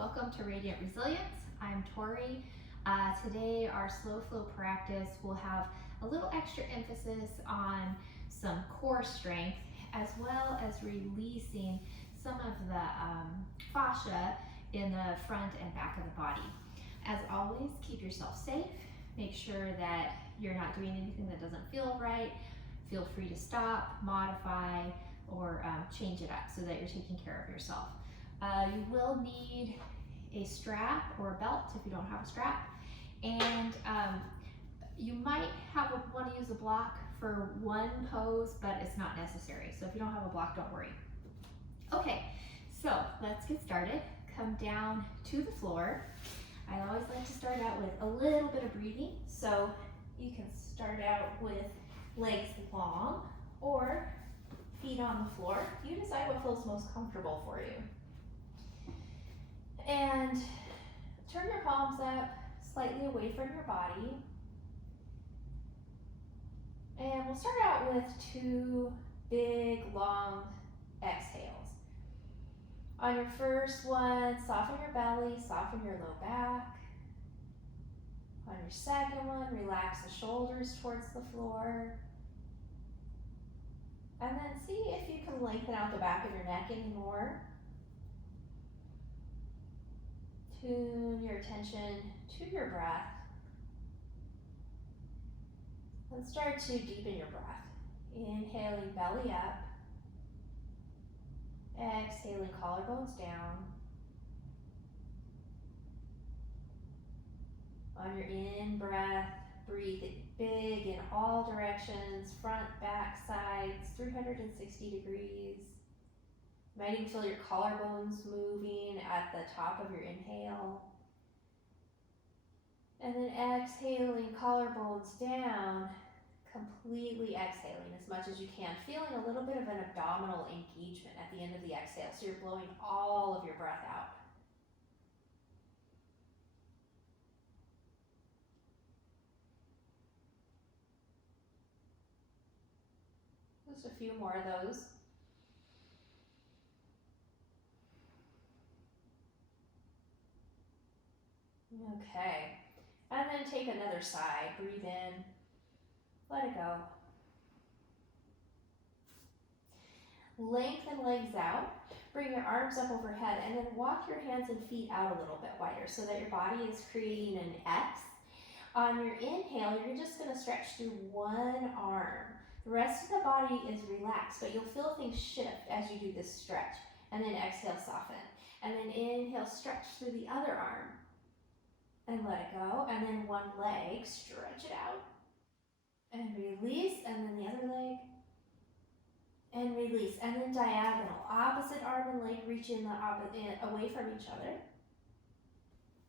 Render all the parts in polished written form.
welcome to Radiant Resilience. I'm Torrey. Today our slow flow practice will have a little extra emphasis on some core strength as well as releasing some of the fascia in the front and back of the body. As always, keep yourself safe. Make sure that you're not doing anything that doesn't feel right. Feel free to stop, modify, or change it up so that you're taking care of yourself. You will need a strap or a belt if you don't have a strap, and you might want to use a block for one pose, but it's not necessary. So if you don't have a block, don't worry. Okay, so let's get started. Come down to the floor. I always like to start out with a little bit of breathing. So you can start out with legs long or feet on the floor. You decide what feels most comfortable for you. And turn your palms up slightly away from your body. And we'll start out with 2 big, long exhales. On your first one, soften your belly, soften your low back. On your second one, relax the shoulders towards the floor. And then see if you can lengthen out the back of your neck anymore. Tune your attention to your breath. And start to deepen your breath. Inhaling belly up. Exhaling collarbones down. On your in breath, breathe big in all directions, front, back, sides, 360 degrees. You might even feel your collarbones moving at the top of your inhale. And then exhaling collarbones down, completely exhaling as much as you can, feeling a little bit of an abdominal engagement at the end of the exhale. So you're blowing all of your breath out. Just a few more of those. Okay, and then take another side. Breathe in, let it go. Lengthen legs out. Bring your arms up overhead and then walk your hands and feet out a little bit wider so that your body is creating an X. On your inhale, you're just going to stretch through one arm. The rest of the body is relaxed, but you'll feel things shift as you do this stretch. And then exhale, soften. And then inhale, stretch through the other arm. And let it go. And then one leg, stretch it out. And release. And then the other leg. And release. And then diagonal. Opposite arm and leg reach in away from each other.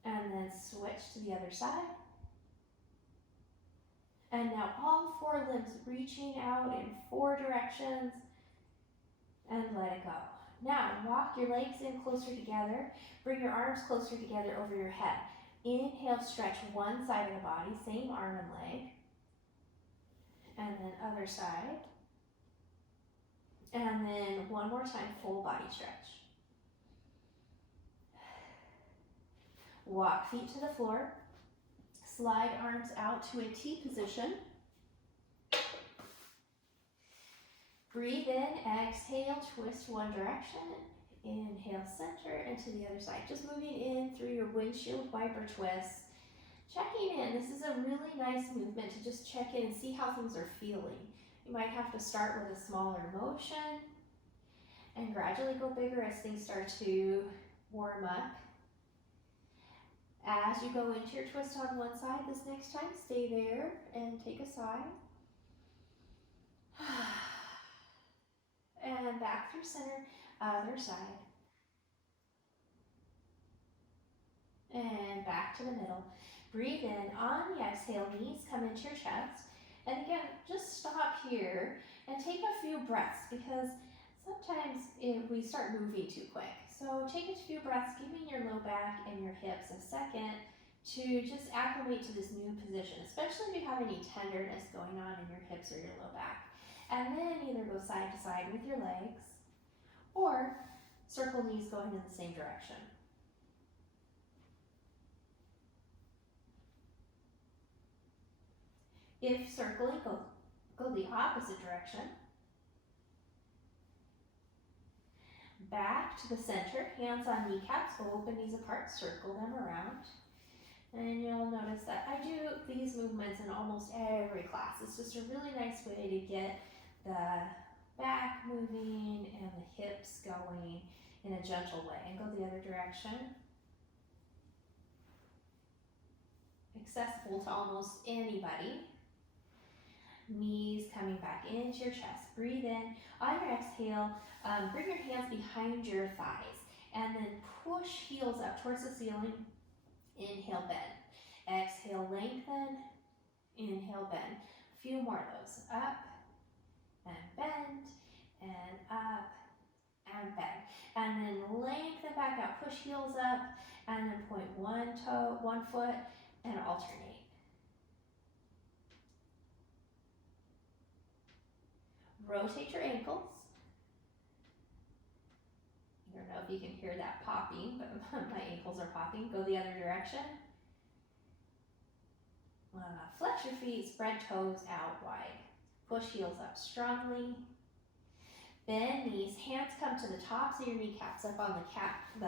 And then switch to the other side. And now all 4 limbs reaching out in 4 directions. And let it go. Now walk your legs in closer together. Bring your arms closer together over your head. Inhale, stretch one side of the body, same arm and leg. And then other side. And then one more time, full body stretch. Walk feet to the floor. Slide arms out to a T position. Breathe in, exhale, twist one direction. Inhale, center, and to the other side. Just moving in through your windshield wiper twists. Checking in. This is a really nice movement to just check in and see how things are feeling. You might have to start with a smaller motion and gradually go bigger as things start to warm up. As you go into your twist on one side, this next time, stay there and take a sigh. And back through center, other side. And back to the middle. Breathe in. On the exhale, knees come into your chest. And again, just stop here and take a few breaths because sometimes we start moving too quick. So take a few breaths, giving your low back and your hips a second to just acclimate to this new position, especially if you have any tenderness going on in your hips or your low back. And then either go side to side with your legs or circle knees going in the same direction. If circling, go the opposite direction. Back to the center, hands on kneecaps, open knees apart, circle them around. And you'll notice that I do these movements in almost every class. It's just a really nice way to get the back moving and the hips going in a gentle way. And go the other direction. Accessible to almost anybody. Knees coming back into your chest. Breathe in. On your exhale, bring your hands behind your thighs and then push heels up towards the ceiling. Inhale, bend. Exhale, lengthen. Inhale, bend. A few more of those. Up and bend and up and bend. And then lengthen back out. Push heels up and then point one toe, one foot and alternate. Rotate your ankles. I don't know if you can hear that popping, but my ankles are popping. Go the other direction. Flex your feet, spread toes out wide. Push heels up strongly. Bend knees, hands come to the tops of your kneecaps, up on the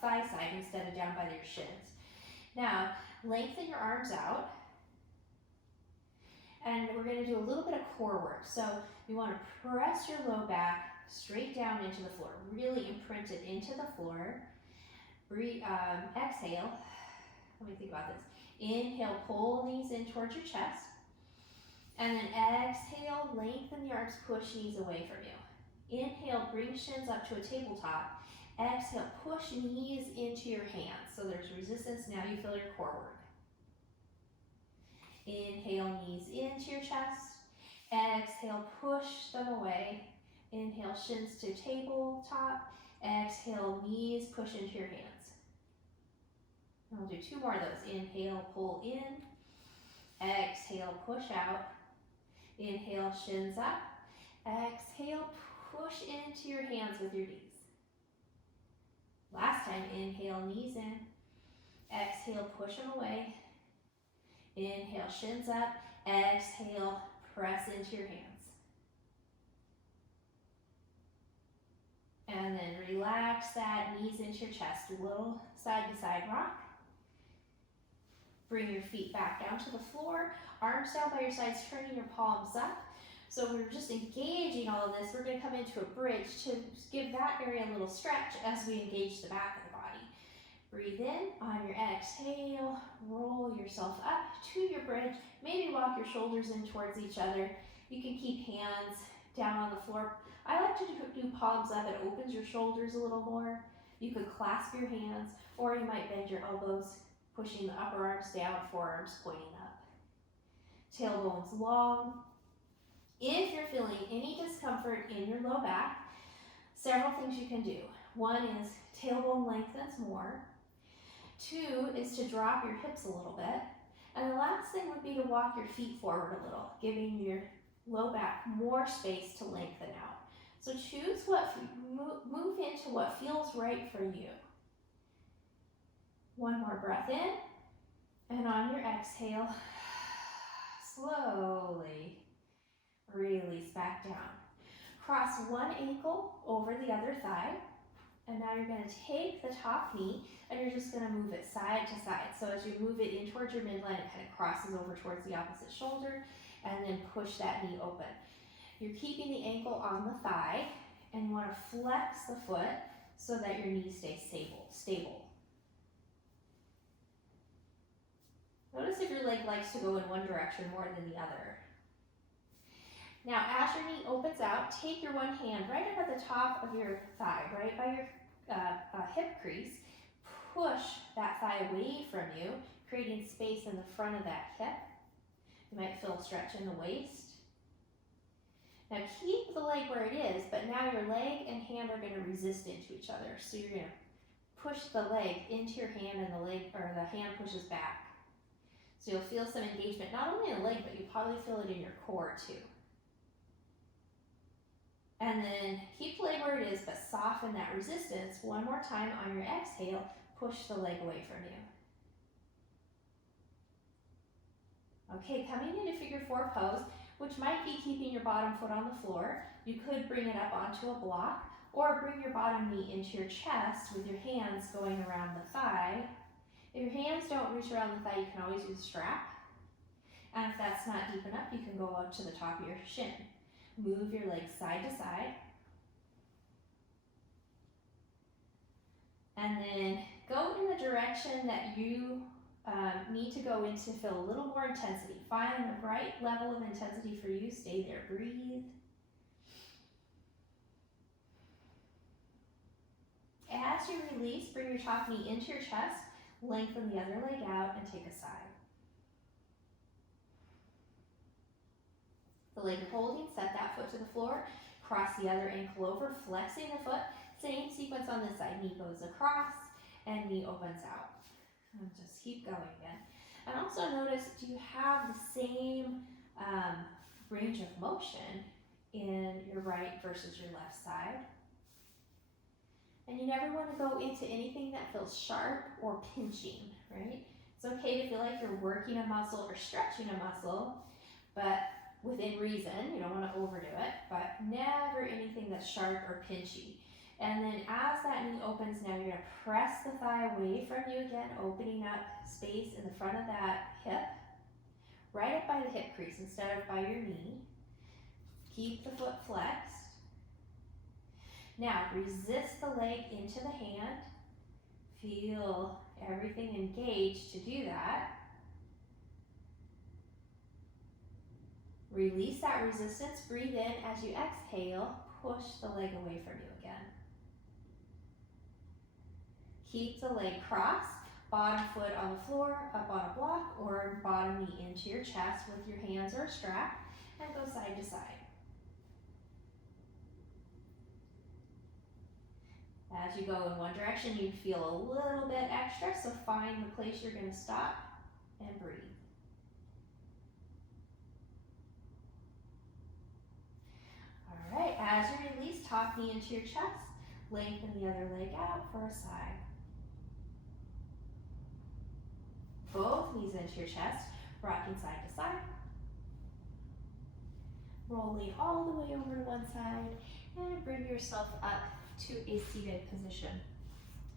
thigh side instead of down by your shins. Now, lengthen your arms out. And we're going to do a little bit of core work. So you want to press your low back straight down into the floor. Really imprint it into the floor. Breathe, exhale. Let me think about this. Inhale, pull knees in towards your chest. And then exhale, lengthen the arms, push knees away from you. Inhale, bring shins up to a tabletop. Exhale, push knees into your hands. So there's resistance. Now you feel your core work. Inhale, knees into your chest. Exhale, push them away. Inhale, shins to tabletop. Exhale, knees push into your hands. And we'll do two more of those. Inhale, pull in. Exhale, push out. Inhale, shins up. Exhale, push into your hands with your knees. Last time, inhale, knees in. Exhale, push them away. Inhale, shins up. Exhale, press into your hands. And then relax that, knees into your chest. Do a little side to side rock. Bring your feet back down to the floor. Arms down by your sides, turning your palms up. So we're just engaging all of this. We're going to come into a bridge to give that area a little stretch as we engage the back of the body. Breathe in. On your exhale, roll yourself up to your bridge. Maybe walk your shoulders in towards each other. You can keep hands down on the floor. I like to do palms up. It opens your shoulders a little more. You could clasp your hands, or you might bend your elbows, pushing the upper arms down, forearms pointing up. Tailbones long. If you're feeling any discomfort in your low back, several things you can do. One is tailbone lengthens more. Two is to drop your hips a little bit. And the last thing would be to walk your feet forward a little, giving your low back more space to lengthen out. So choose what, move into what feels right for you. One more breath in, and on your exhale, slowly release back down. Cross one ankle over the other thigh, and now you're going to take the top knee, and you're just going to move it side to side. So as you move it in towards your midline, it kind of crosses over towards the opposite shoulder, and then push that knee open. You're keeping the ankle on the thigh, and you want to flex the foot so that your knee stays stable. Notice if your leg likes to go in one direction more than the other. Now, as your knee opens out, take your one hand right up at the top of your thigh, right by your hip crease. Push that thigh away from you, creating space in the front of that hip. You might feel a stretch in the waist. Now keep the leg where it is, but now your leg and hand are going to resist into each other. So you're going to push the leg into your hand, and the hand pushes back. So you'll feel some engagement, not only in the leg, but you'll probably feel it in your core too. And then keep the leg where it is, but soften that resistance. One more time on your exhale, push the leg away from you. Okay, coming into figure 4 pose, which might be keeping your bottom foot on the floor. You could bring it up onto a block or bring your bottom knee into your chest with your hands going around the thigh. If your hands don't reach around the thigh, you can always use a strap. And if that's not deep enough, you can go up to the top of your shin. Move your legs side to side. And then go in the direction that you need to go in to feel a little more intensity. Find the right level of intensity for you. Stay there. Breathe. As you release, bring your top knee into your chest. Lengthen the other leg out and take a sigh. The leg you're holding, set that foot to the floor. Cross the other ankle over, flexing the foot. Same sequence on this side. Knee goes across and knee opens out. And just keep going again. And also notice, do you have the same range of motion in your right versus your left side? And you never want to go into anything that feels sharp or pinching, right? It's okay to feel like you're working a muscle or stretching a muscle, but within reason. You don't want to overdo it, but never anything that's sharp or pinchy. And then as that knee opens, now you're going to press the thigh away from you again, opening up space in the front of that hip, right up by the hip crease instead of by your knee. Keep the foot flexed. Now resist the leg into the hand. Feel everything engaged to do that. Release that resistance. Breathe in. As you exhale, push the leg away from you again. Keep the leg crossed, bottom foot on the floor, up on a block, or bottom knee into your chest with your hands or a strap, and go side to side. As you go in one direction, you feel a little bit extra, so find the place you're going to stop and breathe. All right, as you release, top knee into your chest, lengthen the other leg out for a sigh. Both knees into your chest, rocking side to side. Rolling all the way over to one side, and bring yourself up to a seated position.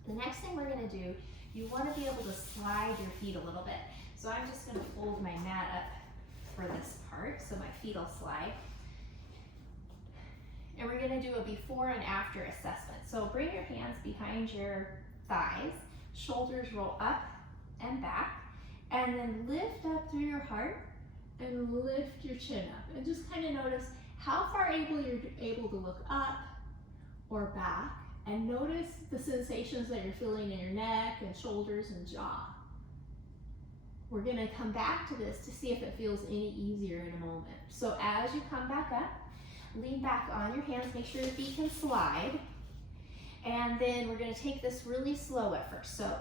The next thing we're going to do, you want to be able to slide your feet a little bit. So I'm just going to fold my mat up for this part, so my feet will slide. And we're going to do a before and after assessment. So bring your hands behind your thighs, shoulders roll up and back, and then lift up through your heart and lift your chin up. And just kind of notice how far you're able to look up or back, and notice the sensations that you're feeling in your neck and shoulders and jaw. We're going to come back to this to see if it feels any easier in a moment. So as you come back up, lean back on your hands, make sure your feet can slide, and then we're going to take this really slow at first. So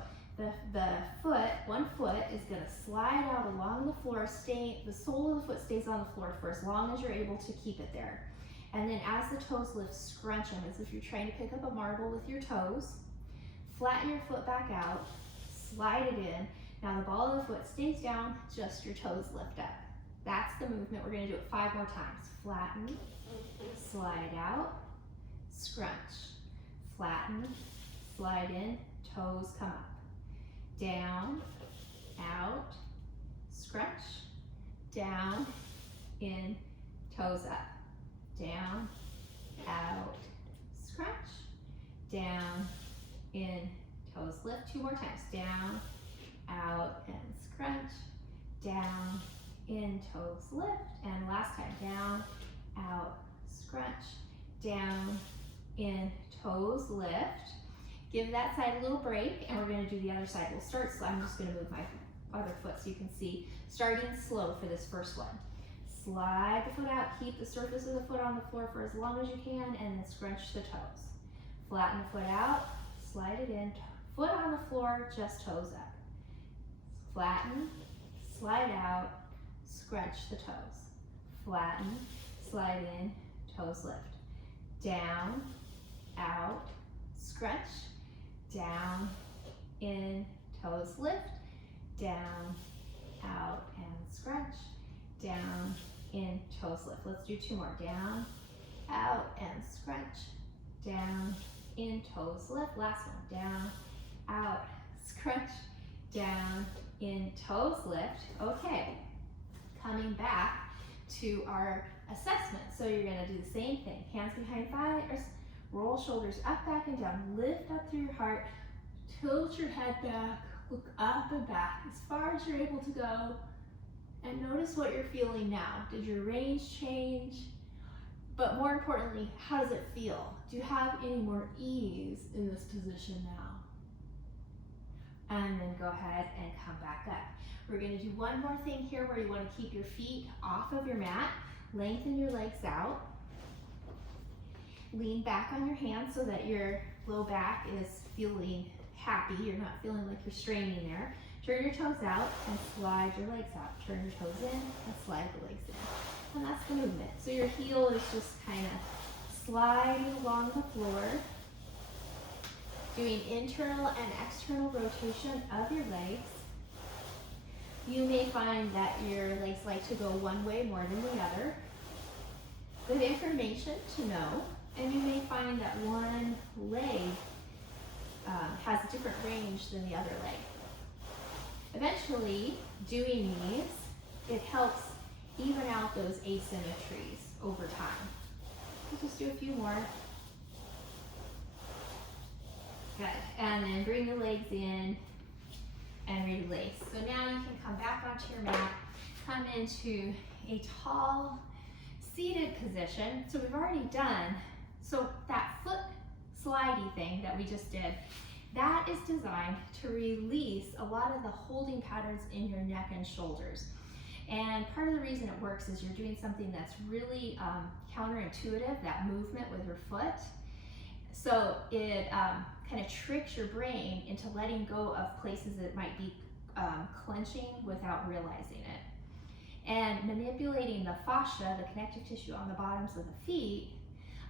one foot is going to slide out along the floor, the sole of the foot stays on the floor for as long as you're able to keep it there. And then as the toes lift, scrunch them as if you're trying to pick up a marble with your toes. Flatten your foot back out, slide it in. Now the ball of the foot stays down, just your toes lift up. That's the movement. We're going to do it 5 more times. Flatten, slide out, scrunch. Flatten, slide in, toes come up. Down, out, scrunch. Down, in, toes up. Down, out, scrunch. Down, in, toes lift. 2 more times. Down, out, and scrunch. Down, in, toes lift. And last time. Down, out, scrunch. Down, in, toes lift. Give that side a little break, and we're going to do the other side. We'll start slow. I'm just going to move my other foot so you can see. Starting slow for this first one. Slide the foot out, keep the surface of the foot on the floor for as long as you can, and then scrunch the toes. Flatten the foot out, slide it in, foot on the floor, just toes up. Flatten, slide out, scrunch the toes. Flatten, slide in, toes lift. Down, out, scrunch. Down, in, toes lift. Down, out and scrunch, down, in, toes lift. Let's do 2 more. Down, out, and scrunch, down, in, toes lift. Last one. Down, out, scrunch, down, in, toes lift. Okay, coming back to our assessment. So you're gonna do the same thing. Hands behind thighs, roll shoulders up, back, and down. Lift up through your heart, tilt your head back, look up and back as far as you're able to go. And notice what you're feeling now. Did your range change? But more importantly, how does it feel? Do you have any more ease in this position now? And then go ahead and come back up. We're gonna do one more thing here where you wanna keep your feet off of your mat, lengthen your legs out, lean back on your hands so that your low back is feeling happy. You're not feeling like you're straining there. Turn your toes out and slide your legs out. Turn your toes in and slide the legs in. And that's the movement. So your heel is just kind of sliding along the floor, doing internal and external rotation of your legs. You may find that your legs like to go one way more than the other. Good information to know. And you may find that one leg has a different range than the other leg. Eventually, doing these, it helps even out those asymmetries over time. We'll just do a few more. Good, and then bring the legs in and release. So now you can come back onto your mat, come into a tall seated position. So we've already done, so that foot slidey thing that we just did, that is designed to release a lot of the holding patterns in your neck and shoulders. And part of the reason it works is you're doing something that's really counterintuitive, that movement with your foot. So it kind of tricks your brain into letting go of places that might be clenching without realizing it. And manipulating the fascia, the connective tissue on the bottoms of the feet,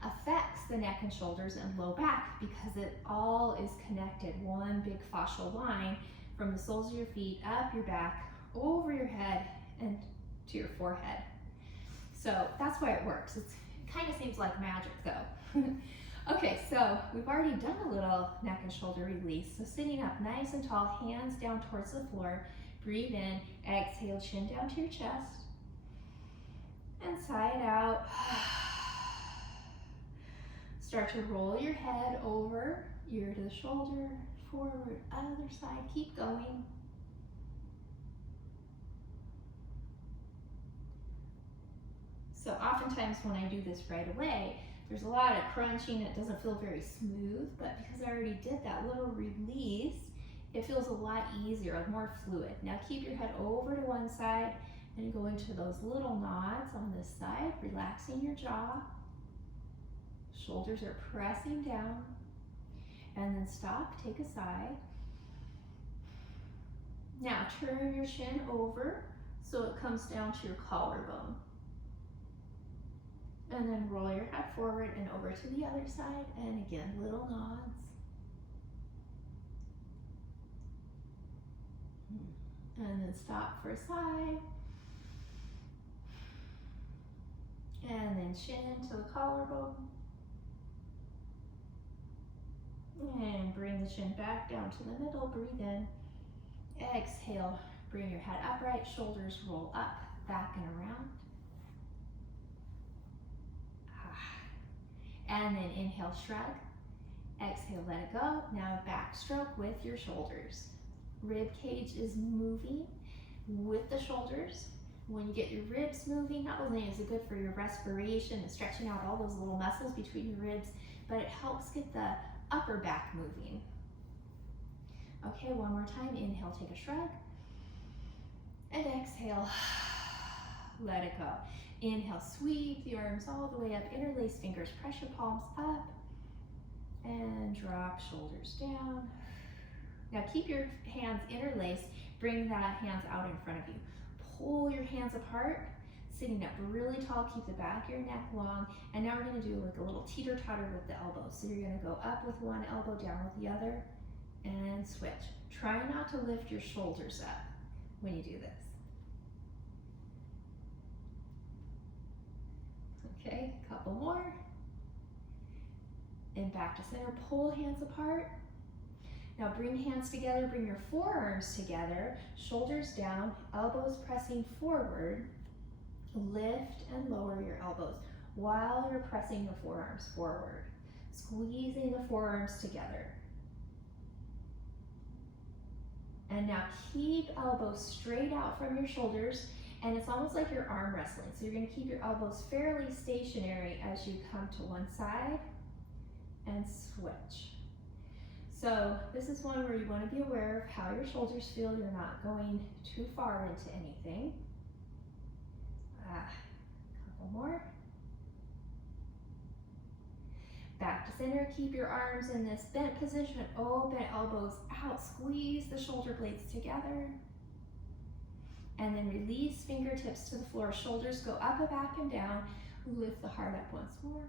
affects the neck and shoulders and low back because it all is connected, one big fascial line from the soles of your feet, up your back, over your head, and to your forehead. So that's why it works. It kind of seems like magic though. Okay, so we've already done a little neck and shoulder release. So sitting up nice and tall, hands down towards the floor, breathe in, exhale, chin down to your chest, and sigh it out. Start to roll your head over, ear to the shoulder, forward, other side, keep going. So oftentimes when I do this right away, there's a lot of crunching, it doesn't feel very smooth, but because I already did that little release, it feels a lot easier, more fluid. Now keep your head over to one side and go into those little nods on this side, relaxing your jaw. Shoulders are pressing down, and then stop, take a sigh. Now turn your chin over so it comes down to your collarbone. And then roll your head forward and over to the other side, and again, little nods. And then stop for a sigh. And then chin to the collarbone. And bring the chin back down to the middle, breathe in. Exhale, bring your head upright, shoulders roll up, back and around. And then inhale, shrug. Exhale, let it go. Now backstroke with your shoulders. Rib cage is moving with the shoulders. When you get your ribs moving, not only is it good for your respiration and stretching out all those little muscles between your ribs, but it helps get the upper back moving. Okay, one more time. Inhale, take a shrug. And exhale, let it go. Inhale, sweep the arms all the way up, interlace fingers, press your palms up, and drop shoulders down. Now keep your hands interlaced, bring that hands out in front of you. Pull your hands apart, sitting up really tall, keep the back of your neck long, and now we're gonna do like a little teeter-totter with the elbows. So you're gonna go up with one elbow, down with the other, and switch. Try not to lift your shoulders up when you do this. Okay, a couple more. And back to center, pull hands apart. Now bring hands together, bring your forearms together, shoulders down, elbows pressing forward. Lift and lower your elbows while you're pressing your forearms forward, squeezing the forearms together. And now keep elbows straight out from your shoulders, and it's almost like you're arm wrestling. So you're going to keep your elbows fairly stationary as you come to one side and switch. So this is one where you want to be aware of how your shoulders feel. You're not going too far into anything. Couple more. Back to center, keep your arms in this bent position, open elbows out, squeeze the shoulder blades together. And then release fingertips to the floor, shoulders go up and back and down, lift the heart up once more.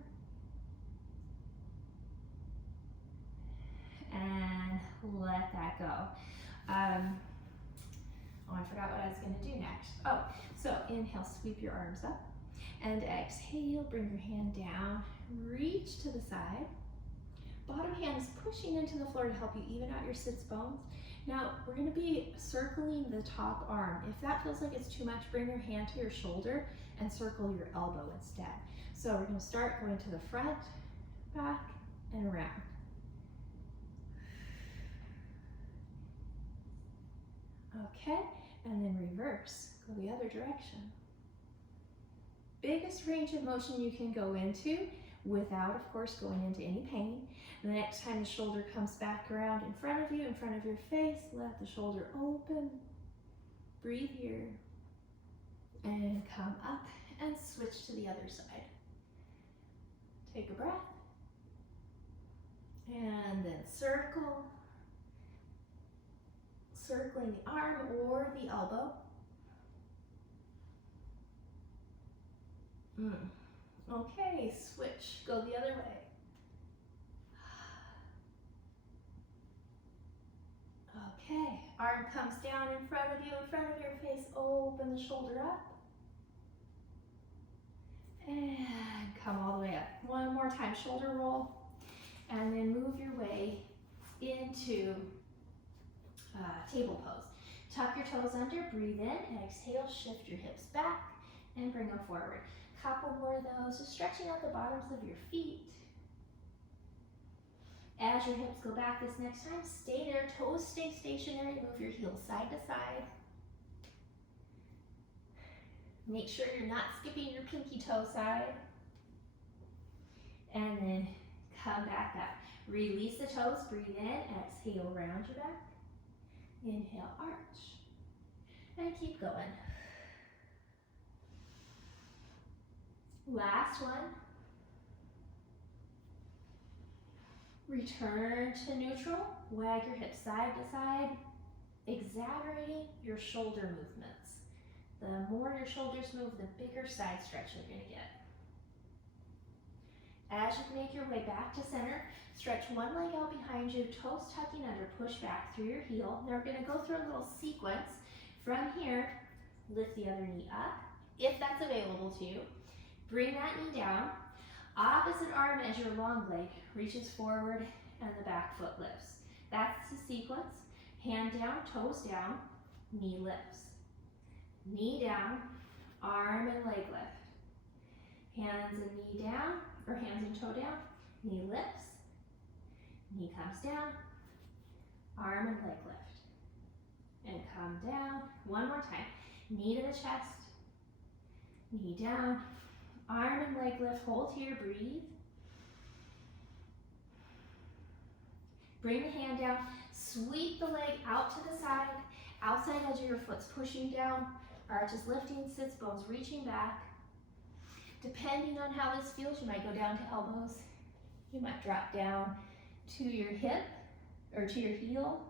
And let that go. I forgot what I was going to do next. Oh, so inhale, sweep your arms up. And exhale, bring your hand down, reach to the side. Bottom hand is pushing into the floor to help you even out your sits bones. Now, we're going to be circling the top arm. If that feels like it's too much, bring your hand to your shoulder and circle your elbow instead. So we're going to start going to the front, back, and around. Okay, and then reverse, go the other direction. Biggest range of motion you can go into without, of course, going into any pain. The next time the shoulder comes back around in front of you, in front of your face, let the shoulder open. Breathe here. And come up and switch to the other side. Take a breath. And then circle. Circling the arm or the elbow. Okay, switch, go the other way. Okay, arm comes down in front of you, in front of your face, open the shoulder up. And come all the way up. One more time, shoulder roll. And then move your way into table pose. Tuck your toes under, breathe in, and exhale, shift your hips back and bring them forward. Couple more of those, just stretching out the bottoms of your feet. As your hips go back this next time, stay there, toes stay stationary, move your heels side to side. Make sure you're not skipping your pinky toe side. And then come back up. Release the toes, breathe in, exhale, round your back. Inhale, arch. And keep going. Last one. Return to neutral. Wag your hips side to side, exaggerating your shoulder movements. The more your shoulders move, the bigger side stretch you're going to get. As you make your way back to center, stretch one leg out behind you, toes tucking under, push back through your heel. Now we're going to go through a little sequence. From here, lift the other knee up, if that's available to you. Bring that knee down. Opposite arm as your long leg reaches forward and the back foot lifts. That's the sequence. Hand down, toes down, knee lifts. Knee down, arm and leg lift. Hands and knee down, or hands and toe down, knee lifts. Knee comes down, arm and leg lift. And come down. One more time. Knee to the chest, knee down, arm and leg lift, hold here, breathe. Bring the hand down, sweep the leg out to the side, outside edge of your foot's pushing down, arches lifting, sits bones reaching back. Depending on how this feels, you might go down to elbows. You might drop down to your hip or to your heel.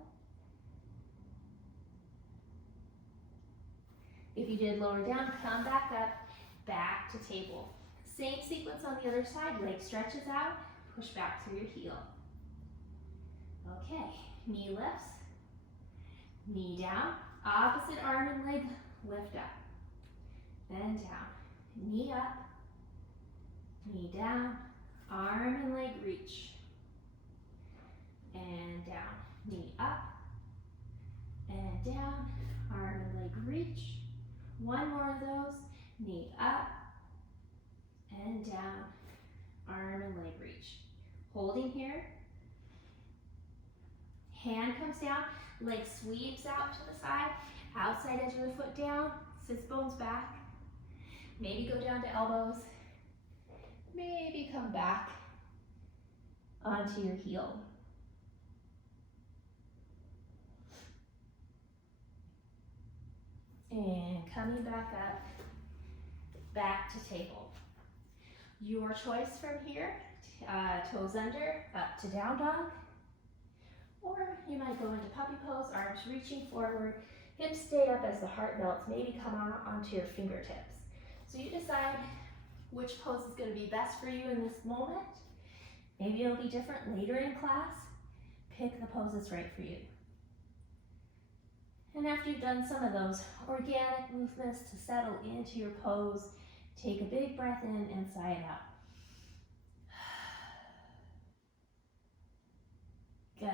If you did lower down, come back up, back to table. Same sequence on the other side, leg stretches out, push back through your heel. Okay, knee lifts, knee down, opposite arm and leg lift up, bend down, knee up, knee down, arm and leg reach, and down, knee up, and down, arm and leg reach. One more of those, knee up, and down, arm and leg reach. Holding here, hand comes down, leg sweeps out to the side, outside edge of the foot down, sits bones back. Maybe go down to elbows, maybe come back onto your heel. And coming back up, back to table. Your choice from here, toes under, up to down dog. Or you might go into puppy pose, arms reaching forward, hips stay up as the heart melts, maybe come on onto your fingertips. So you decide which pose is going to be best for you in this moment. Maybe it'll be different later in class. Pick the pose that's right for you. And after you've done some of those organic movements to settle into your pose, take a big breath in and sigh it out. Good.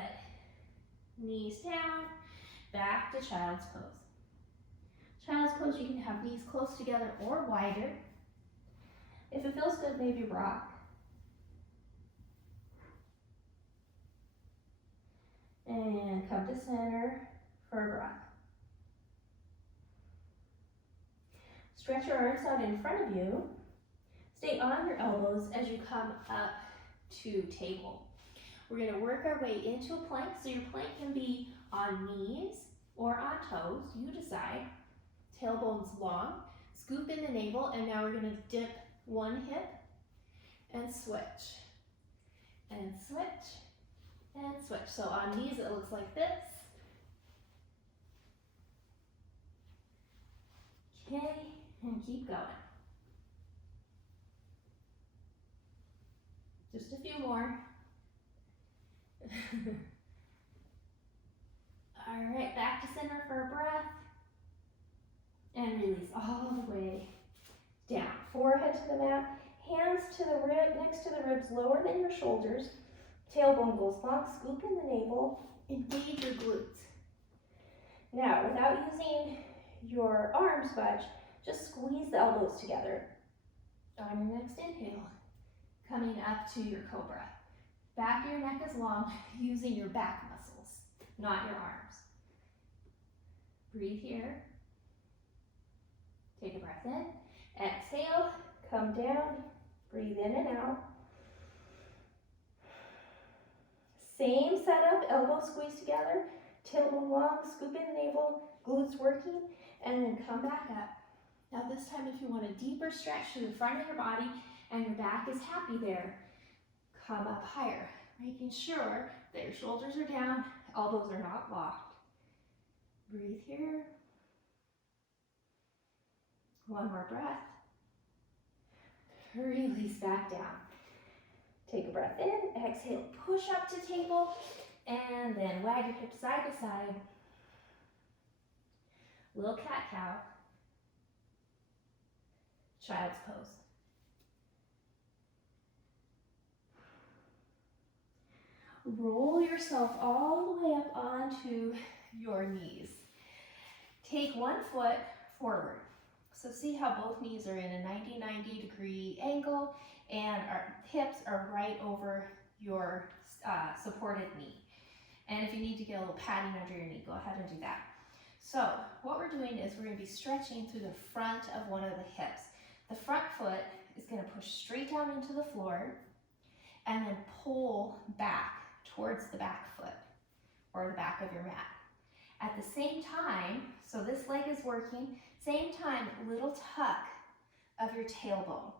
Knees down, back to child's pose. Child's pose, you can have knees close together or wider. If it feels good, maybe rock. And come to center for a breath. Stretch your arms out in front of you. Stay on your elbows as you come up to table. We're going to work our way into a plank, so your plank can be on knees or on toes, you decide. Tailbone's long, scoop in the navel, and now we're going to dip one hip and switch, and switch, and switch. So on knees it looks like this. Okay, and keep going. Just a few more. All right, back to center for a breath. And release all the way down. Forehead to the mat, hands to the rib, next to the ribs, lower than your shoulders. Tailbone goes long, scoop in the navel, engage your glutes. Now, without using your arms much, just squeeze the elbows together. On your next inhale, coming up to your cobra. Back of your neck is long, using your back muscles, not your arms. Breathe here. Take a breath in. Exhale, come down, breathe in and out. Same setup, elbows squeeze together, tailbone long, scoop in navel, glutes working, and then come back up. Now this time, if you want a deeper stretch to the front of your body and your back is happy there, come up higher, making sure that your shoulders are down, elbows are not locked. Breathe here. One more breath. Release back down. Take a breath in, exhale, push up to table, and then wag your hips side to side. Little cat-cow. Child's pose. Roll yourself all the way up onto your knees. Take one foot forward. So see how both knees are in a 90 degree angle and our hips are right over your supported knee. And if you need to get a little padding under your knee, go ahead and do that. So what we're doing is we're going to be stretching through the front of one of the hips. The front foot is going to push straight down into the floor and then pull back towards the back foot or the back of your mat. At the same time, so this leg is working, same time, little tuck of your tailbone.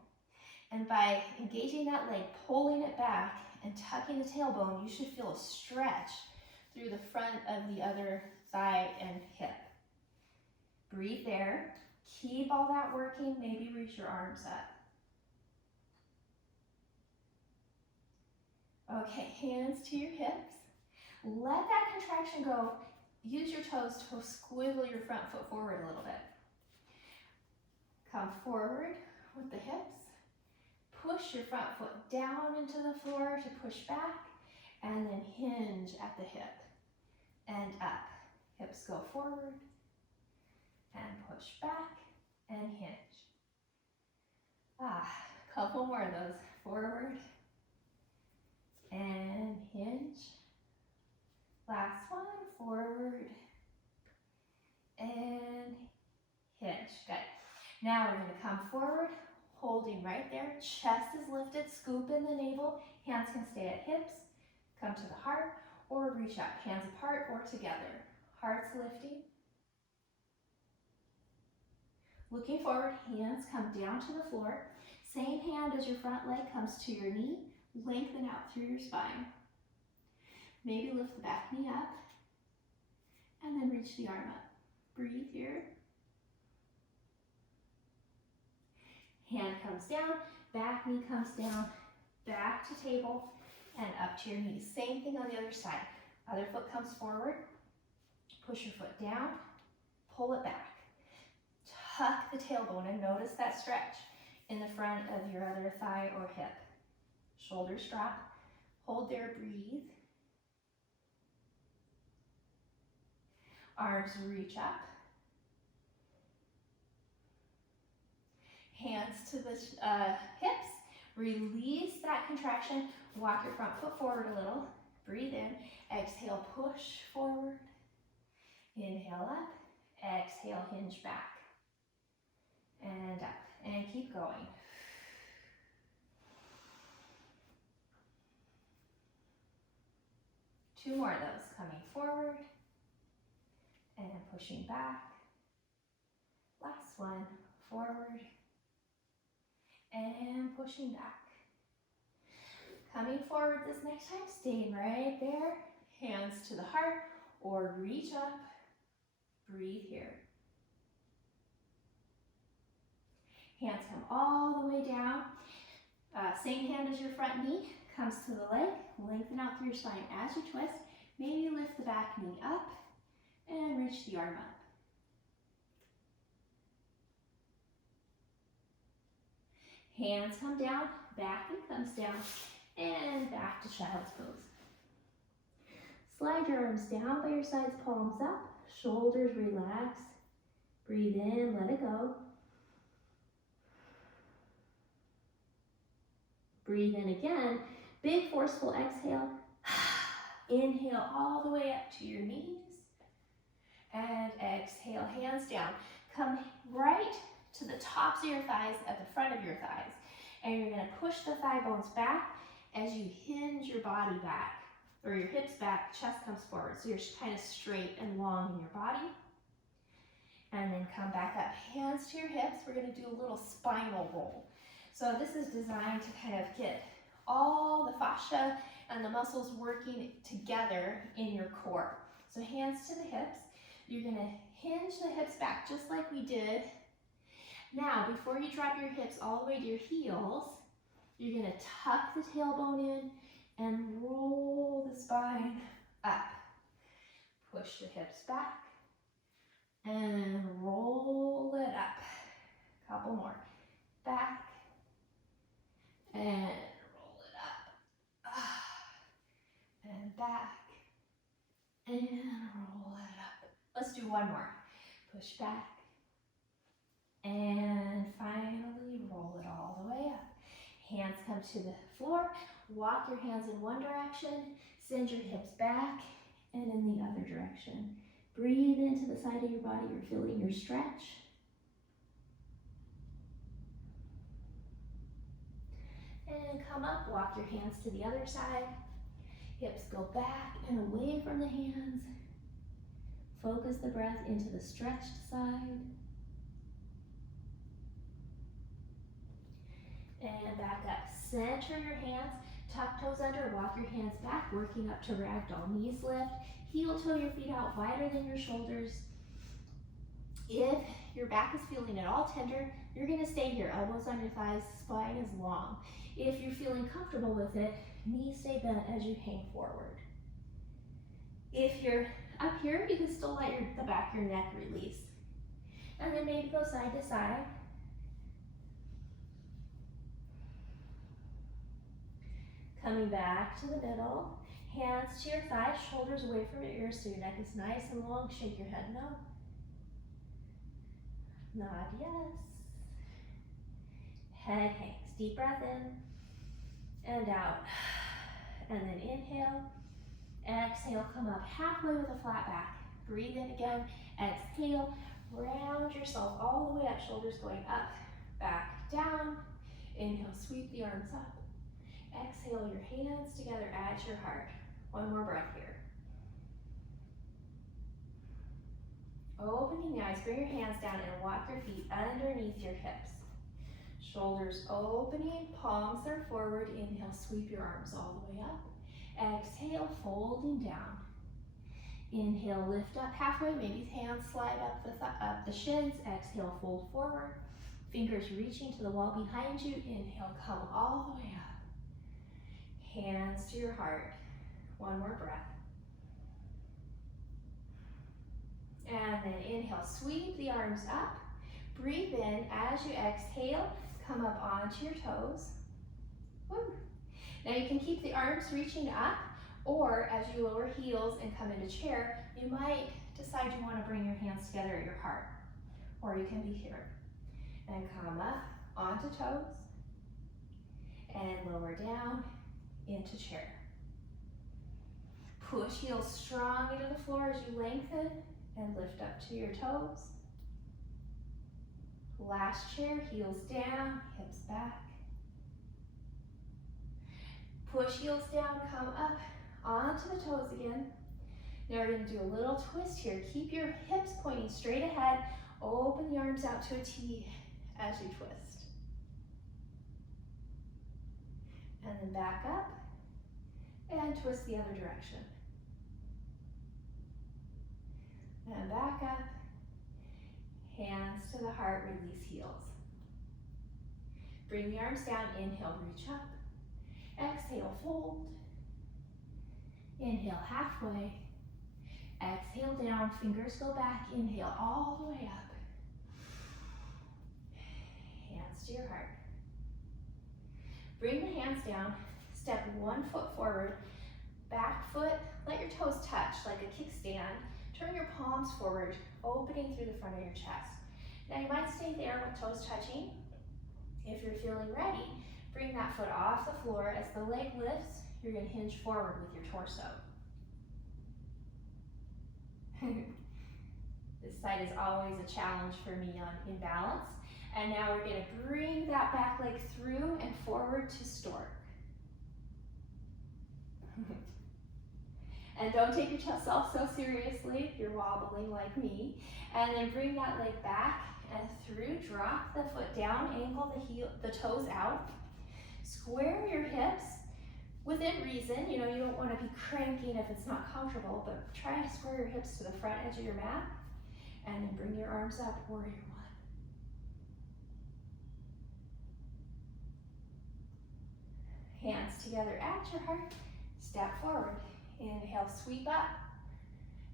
And by engaging that leg, pulling it back and tucking the tailbone, you should feel a stretch through the front of the other thigh and hip. Breathe there. Keep all that working. Maybe reach your arms up. Okay, hands to your hips. Let that contraction go. Use your toes to squiggle your front foot forward a little bit. Come forward with the hips. push your front foot down into the floor to push back, and then hinge at the hip and up. Hips go forward and push back and hinge. Couple more of those. Forward and hinge. Last one, forward and hinge. Good. Now we're going to come forward, holding right there. Chest is lifted, scoop in the navel. Hands can stay at hips. Come to the heart or reach up. Hands apart or together. Heart's lifting. Looking forward, hands come down to the floor. Same hand as your front leg comes to your knee. Lengthen out through your spine. Maybe lift the back knee up and then reach the arm up. Breathe here. Hand comes down, back knee comes down, back to table and up to your knees. Same thing on the other side. Other foot comes forward, push your foot down, pull it back. Tuck the tailbone and notice that stretch in the front of your other thigh or hip. Shoulders drop, hold there, breathe. Arms reach up. Hands to the hips. Release that contraction. Walk your front foot forward a little. Breathe in. Exhale, push forward. Inhale up. Exhale, hinge back. And up. And keep going. Two more of those. Coming forward. And pushing back. Last one. Forward. And pushing back. Coming forward this next time, staying right there. Hands to the heart or reach up. Breathe here. Hands come all the way down. Same hand as your front knee comes to the leg. Lengthen out through your spine as you twist. Maybe lift the back knee up and reach the arm up. Hands come down, back knee comes down, and back to child's pose. Slide your arms down by your sides, palms up, shoulders relax. Breathe in, let it go. Breathe in again, big forceful exhale. Inhale all the way up to your knees. And exhale, hands down. Come right to the tops of your thighs, at the front of your thighs. And you're going to push the thigh bones back as you hinge your body back, or your hips back, chest comes forward. So you're kind of straight and long in your body. And then come back up, hands to your hips. We're going to do a little spinal roll. So this is designed to kind of get all the fascia and the muscles working together in your core. So hands to the hips. You're going to hinge the hips back just like we did. Now, before you drop your hips all the way to your heels, you're going to tuck the tailbone in and roll the spine up. Push the hips back and roll it up. Couple more. Back and roll it up. And back and roll it up. Let's do one more. Push back. And finally roll it all the way up. Hands come to the floor. Walk your hands in one direction. Send your hips back and in the other direction. Breathe into the side of your body. You're feeling your stretch. And come up. Walk your hands to the other side. Hips go back and away from the hands. Focus the breath into the stretched side. And back up. Center your hands. Tuck toes under. Walk your hands back. Working up to ragdoll. Knees lift. Heel toe your feet out wider than your shoulders. If your back is feeling at all tender, you're going to stay here. Elbows on your thighs. Spine is long. If you're feeling comfortable with it, knees stay bent as you hang forward. If you're up here, you can still let the back of your neck release. And then maybe go side to side. Coming back to the middle, hands to your thighs, shoulders away from your ears so your neck is nice and long. Shake your head no. Nod yes. Head hangs. Deep breath in and out. And then inhale, exhale, come up halfway with a flat back. Breathe in again, exhale, round yourself all the way up, shoulders going up, back, down. Inhale, sweep the arms up. Exhale, your hands together at your heart. One more breath here. Opening the eyes, bring your hands down and walk your feet underneath your hips. Shoulders opening, palms are forward. Inhale, sweep your arms all the way up. Exhale, folding down. Inhale, lift up halfway, maybe hands slide up the shins. Exhale, fold forward. Fingers reaching to the wall behind you. Inhale, come all the way up. Hands to your heart. One more breath. And then inhale, sweep the arms up. Breathe in as you exhale, come up onto your toes. Woo. Now you can keep the arms reaching up, or as you lower heels and come into chair, you might decide you want to bring your hands together at your heart, or you can be here. And come up onto toes, and lower down into chair. Push heels strong into the floor as you lengthen and lift up to your toes. Last chair, heels down, hips back. Push heels down, come up onto the toes again. Now we're going to do a little twist here. Keep your hips pointing straight ahead. Open the arms out to a T as you twist. And then back up and twist the other direction. And back up. Hands to the heart, release heels. Bring the arms down, inhale, reach up. Exhale, fold. Inhale, halfway. Exhale down, fingers go back. Inhale, all the way up. Hands to your heart. Bring the hands down, step one foot forward. Back foot, let your toes touch like a kickstand. Turn your palms forward, opening through the front of your chest. Now you might stay there with toes touching. If you're feeling ready, bring that foot off the floor. As the leg lifts, you're going to hinge forward with your torso. This side is always a challenge for me on imbalance. And now we're going to bring that back leg through and forward to stork. And don't take yourself so seriously if you're wobbling like me. And then bring that leg back and through. Drop the foot down, angle the toes out. Square your hips within reason. You know, you don't want to be cranking if it's not comfortable, but try to square your hips to the front edge of your mat. And then bring your arms up, warrior one. Hands together at your heart. Step forward. Inhale, sweep up.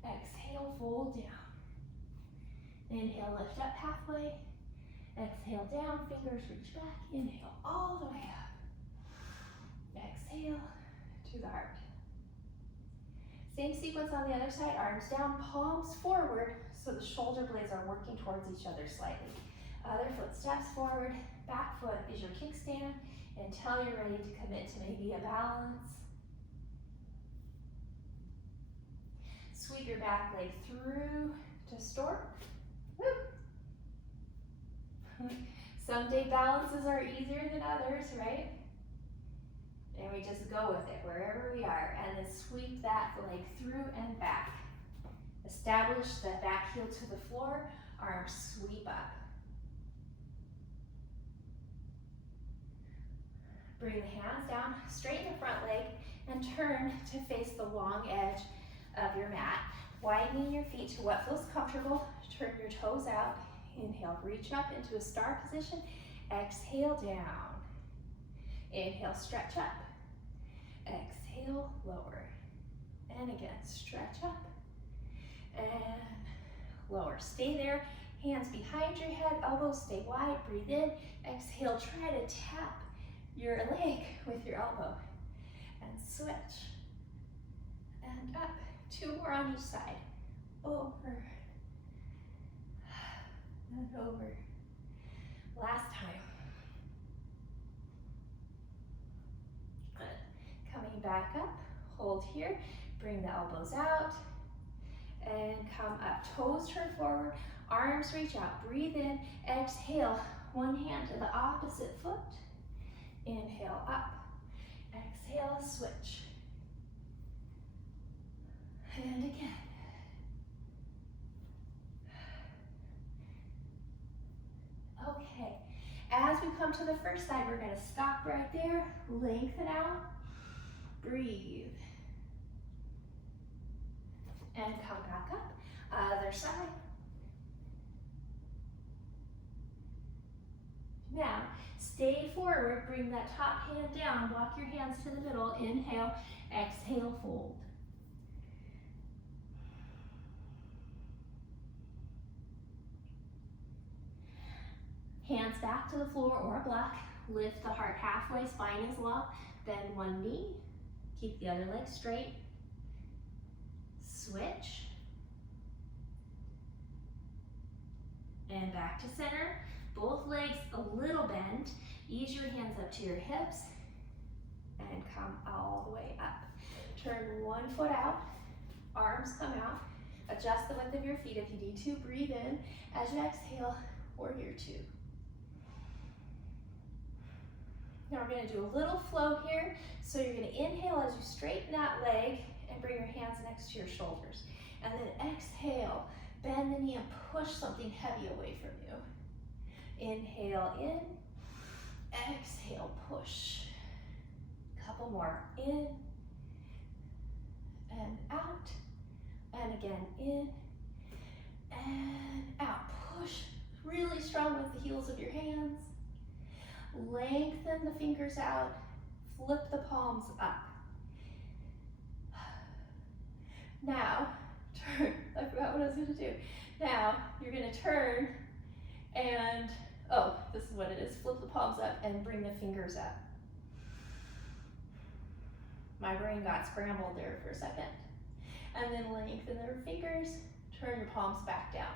Exhale, fold down. Inhale, lift up halfway. Exhale, down, fingers reach back. Inhale, all the way up. Exhale to the heart. Same sequence on the other side, arms down, palms forward, so the shoulder blades are working towards each other slightly. Other foot steps forward, back foot is your kickstand until you're ready to commit to maybe a balance. Sweep your back leg through to stork. Woo. Some day balances are easier than others, right? And we just go with it wherever we are. And then sweep that leg through and back. Establish the back heel to the floor, arms sweep up. Bring the hands down, straighten the front leg, and turn to face the long edge of your mat. Widening your feet to what feels comfortable. Turn your toes out. Inhale, reach up into a star position. Exhale, down. Inhale, stretch up. Exhale, lower. And again, stretch up and lower. Stay there. Hands behind your head, elbows stay wide. Breathe in. Exhale, try to tap your leg with your elbow. and switch. And up. 2 more on each side. Over. And over. Last time. Good. Coming back up. Hold here. Bring the elbows out. And come up. Toes turn forward. Arms reach out. Breathe in. Exhale. One hand to the opposite foot. Inhale up. Exhale, switch. And again. Okay. As we come to the first side, we're going to stop right there. Lengthen out. Breathe. And come back up. Other side. Now, stay forward, bring that top hand down, walk your hands to the middle, inhale, exhale, fold. Hands back to the floor or a block, lift the heart halfway, spine is long, bend one knee, keep the other leg straight, switch, and back to center. Both legs a little bent. Ease your hands up to your hips and come all the way up. Turn one foot out, arms come out. Adjust the width of your feet if you need to. Breathe in as you exhale, warrior 2. Now we're going to do a little flow here. So you're going to inhale as you straighten that leg and bring your hands next to your shoulders. And then exhale, bend the knee and push something heavy away from you. Inhale in, exhale, push. Couple more, in and out, and again, in and out. Push really strong with the heels of your hands. Lengthen the fingers out, flip the palms up. Now, turn, I forgot what I was gonna do. Now, you're gonna turn and, oh, this is what it is. Flip the palms up and bring the fingers up. My brain got scrambled there for a second. And then lengthen your fingers, turn your palms back down.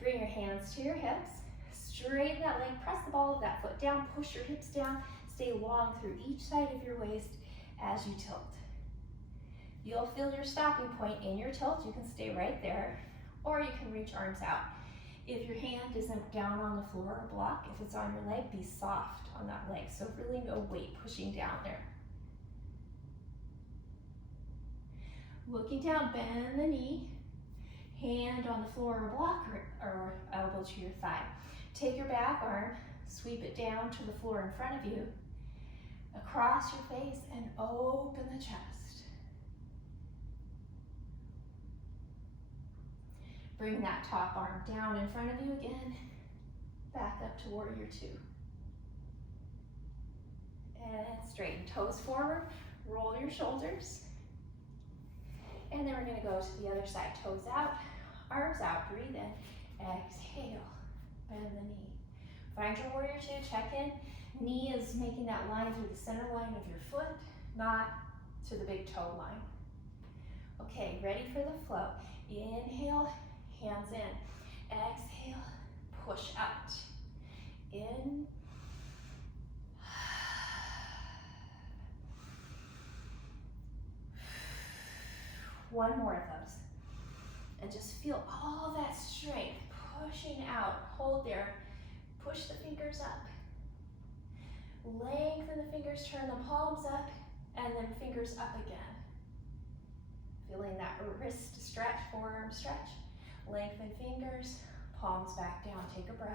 Bring your hands to your hips, straighten that leg, press the ball of that foot down, push your hips down, stay long through each side of your waist as you tilt. You'll feel your stopping point in your tilt. You can stay right there, or you can reach arms out. If your hand isn't down on the floor or block, if it's on your leg, be soft on that leg. So really no weight pushing down there. Looking down, bend the knee, hand on the floor or block or elbow to your thigh. Take your back arm, sweep it down to the floor in front of you, across your face, and open the chest. Bring that top arm down in front of you again, back up to warrior 2. And straighten toes forward, roll your shoulders. And then we're gonna go to the other side, toes out, arms out, breathe in, exhale, bend the knee. Find your warrior 2, check in. Knee is making that line through the center line of your foot, not to the big toe line. Okay, ready for the flow. Inhale, hands in. Exhale, push out. In. One more of those. And just feel all that strength pushing out. Hold there. Push the fingers up. Lengthen the fingers, turn the palms up, and then fingers up again. Feeling that wrist stretch, forearm stretch. Lengthen fingers, palms back down. Take a breath.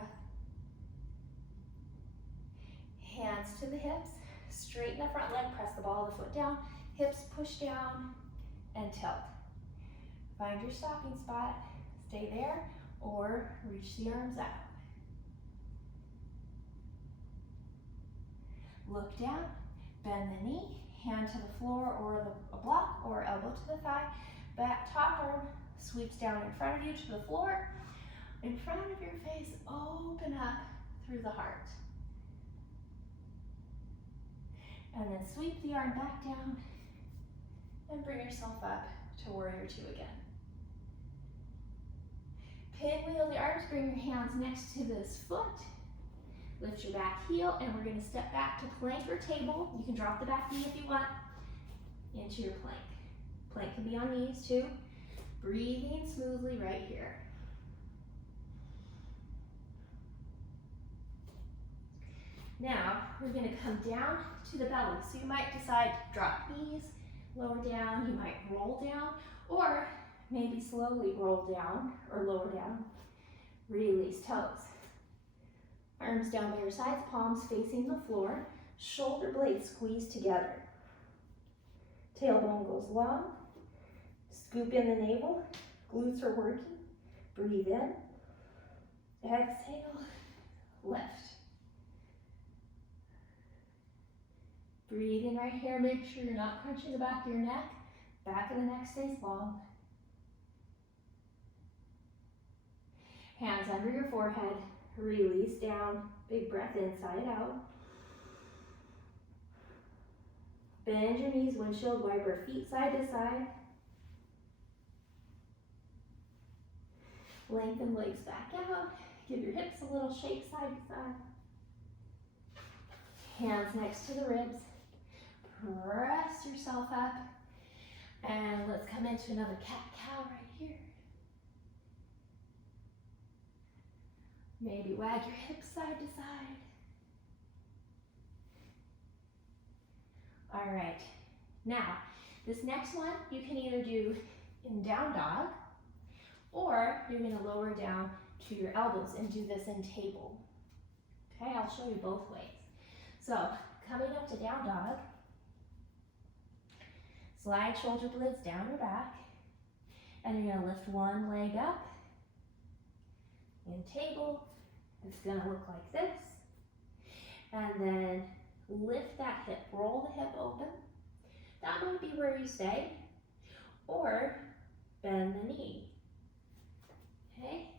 Hands to the hips. Straighten the front leg, press the ball of the foot down. Hips push down and tilt. Find your stopping spot. Stay there or reach the arms out. Look down, bend the knee, hand to the floor or a block or elbow to the thigh. Back top arm sweeps down in front of you to the floor. In front of your face, open up through the heart. And then sweep the arm back down and bring yourself up to warrior two again. Pinwheel the arms, bring your hands next to this foot. Lift your back heel, and we're gonna step back to plank or table. You can drop the back knee if you want into your plank. Plank can be on knees too. Breathing smoothly right here. Now, we're gonna come down to the belly. So you might decide to drop knees, lower down, you might roll down, or maybe slowly roll down or lower down. Release toes. Arms down by your sides, palms facing the floor, shoulder blades squeeze together. Tailbone goes long, scoop in the navel, glutes are working. Breathe in, exhale, lift. Breathe in right here, make sure you're not crunching the back of your neck. Back of the neck stays long. Hands under your forehead, release down, big breath inside out. Bend your knees, windshield wiper, feet side to side. Lengthen legs back out. Give your hips a little shake side to side. Hands next to the ribs. Press yourself up. And let's come into another cat-cow right here. Maybe wag your hips side to side. All right, now this next one you can either do in down dog, or you're gonna lower down to your elbows and do this in table. Okay, I'll show you both ways. So coming up to down dog, slide shoulder blades down your back, and you're gonna lift one leg up. In table, it's gonna look like this. And then lift that hip, roll the hip open. That might be where you stay, or bend the knee. Okay?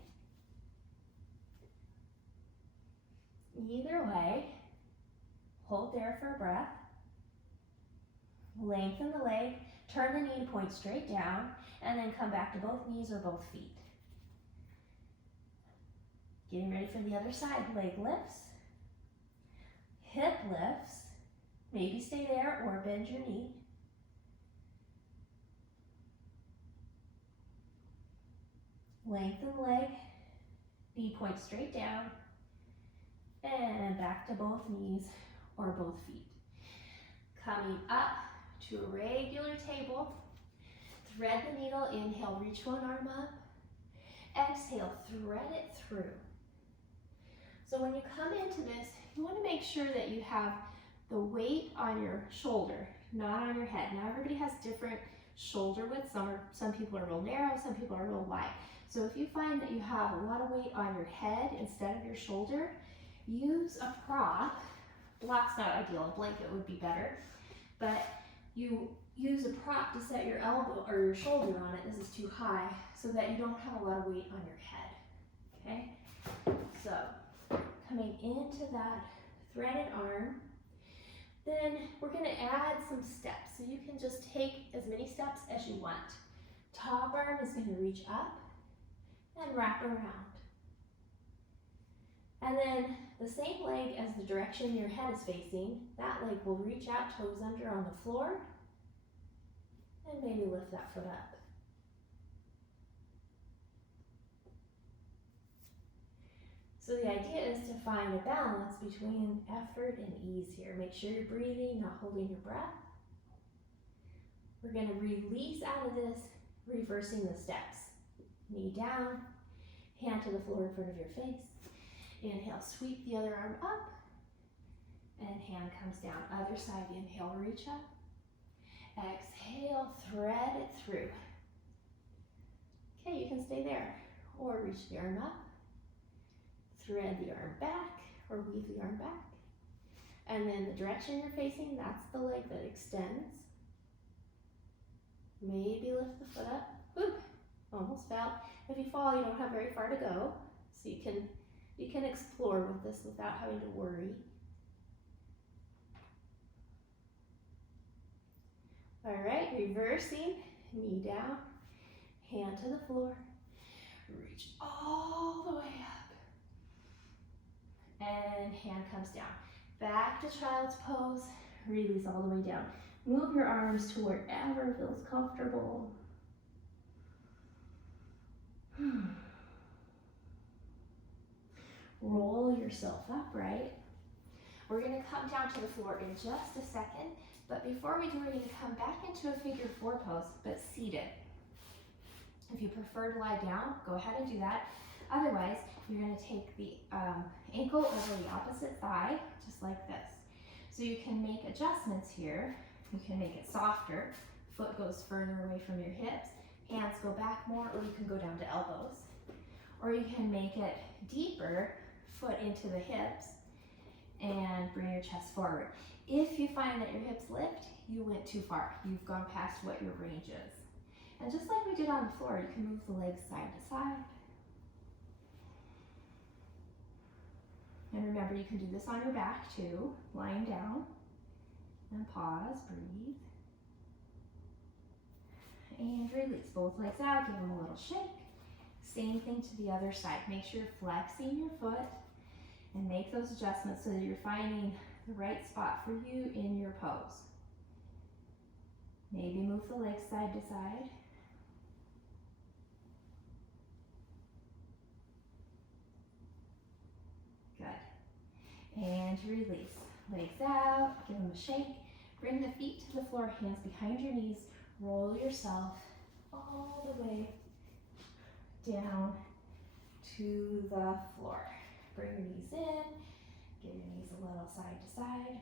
Either way, hold there for a breath. Lengthen the leg, turn the knee to point straight down, and then come back to both knees or both feet. Getting ready for the other side. Leg lifts, hip lifts, maybe stay there or bend your knee. Lengthen the leg, knee points straight down, and back to both knees or both feet. Coming up to a regular table, thread the needle, inhale, reach one arm up, exhale, thread it through. So when you come into this, you want to make sure that you have the weight on your shoulder, not on your head. Now everybody has different shoulder width. Some people are real narrow, some people are real wide. So if you find that you have a lot of weight on your head instead of your shoulder, use a prop. Block's not ideal, a blanket would be better. But you use a prop to set your elbow or your shoulder on it. This is too high, so that you don't have a lot of weight on your head. Okay? So coming into that threaded arm, then we're going to add some steps. So you can just take as many steps as you want. Top arm is going to reach up and wrap around. And then the same leg as the direction your head is facing, that leg will reach out, toes under on the floor, and maybe lift that foot up. So the idea is to find a balance between effort and ease here. Make sure you're breathing, not holding your breath. We're going to release out of this, reversing the steps. Knee down, hand to the floor in front of your face. Inhale, sweep the other arm up, and hand comes down. Other side, inhale, reach up. Exhale, thread it through. Okay, you can stay there, or reach the arm up. Thread the arm back, or weave the arm back. And then the direction you're facing, that's the leg that extends. Maybe lift the foot up. Whoop, almost fell. If you fall, you don't have very far to go. So you can explore with this without having to worry. All right, reversing, knee down, hand to the floor, reach all the way up, and hand comes down. Back to child's pose, release all the way down. Move your arms to wherever feels comfortable. Roll yourself upright. We're gonna come down to the floor in just a second, but before we do, we're gonna come back into a figure 4 pose, but seated. If you prefer to lie down, go ahead and do that. Otherwise, you're gonna take the ankle over the opposite thigh, just like this. So you can make adjustments here. You can make it softer. Foot goes further away from your hips. Hands go back more, or you can go down to elbows. Or you can make it deeper, foot into the hips, and bring your chest forward. If you find that your hips lift, you went too far. You've gone past what your range is. And just like we did on the floor, you can move the legs side to side. And remember, you can do this on your back too, lying down. And pause, breathe. And release both legs out, give them a little shake. Same thing to the other side. Make sure you're flexing your foot and make those adjustments so that you're finding the right spot for you in your pose. Maybe move the legs side to side. Good. And release. Legs out, give them a shake. Bring the feet to the floor, hands behind your knees. Roll yourself all the way down to the floor. Bring your knees in, give your knees a little side to side.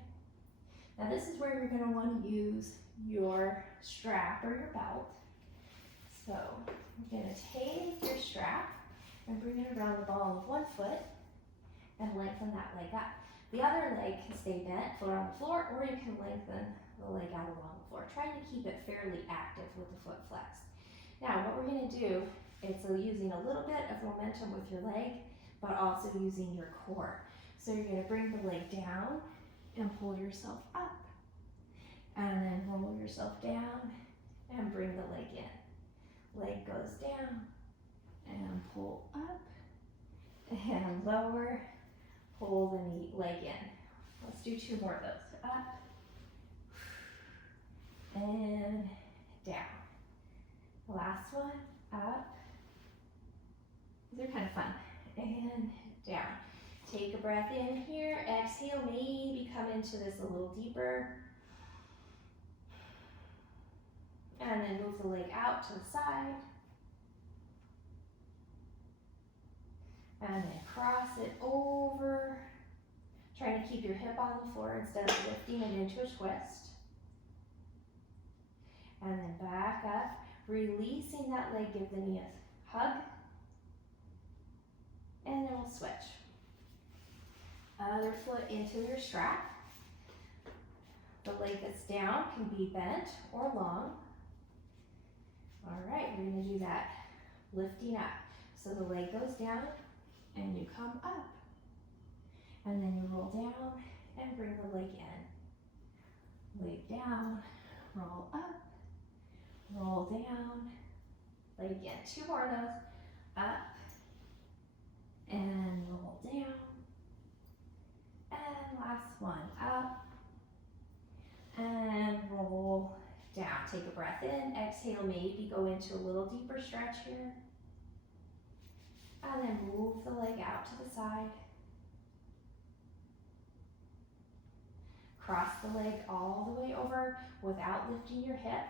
Now this is where you're going to want to use your strap or your belt. So you're going to take your strap and bring it around the ball of one foot and lengthen that leg up. The other leg can stay bent, foot on the floor, or you can lengthen the leg out along the floor. Trying to keep it fairly active with the foot flexed. Now what we're going to do is using a little bit of momentum with your leg, but also using your core. So you're going to bring the leg down and pull yourself up. And then roll yourself down and bring the leg in. Leg goes down and pull up and lower, pull the knee, leg in. Let's do 2 more of those. Up and down. Last one, up. These are kind of fun. And down. Take a breath in here. Exhale, maybe come into this a little deeper. And then move the leg out to the side. And then cross it over. Trying to keep your hip on the floor instead of lifting it into a twist. And then back up. Releasing that leg, give the knee a hug. And then we'll switch. Other foot into your strap. The leg that's down can be bent or long. All right, we're going to do that. Lifting up. So the leg goes down and you come up. And then you roll down and bring the leg in. Leg down, roll up, roll down, leg in. 2 more of those. Up and roll down. And last one, up and roll down. Take a breath in, exhale, maybe go into a little deeper stretch here. And then move the leg out to the side. Cross the leg all the way over without lifting your hip.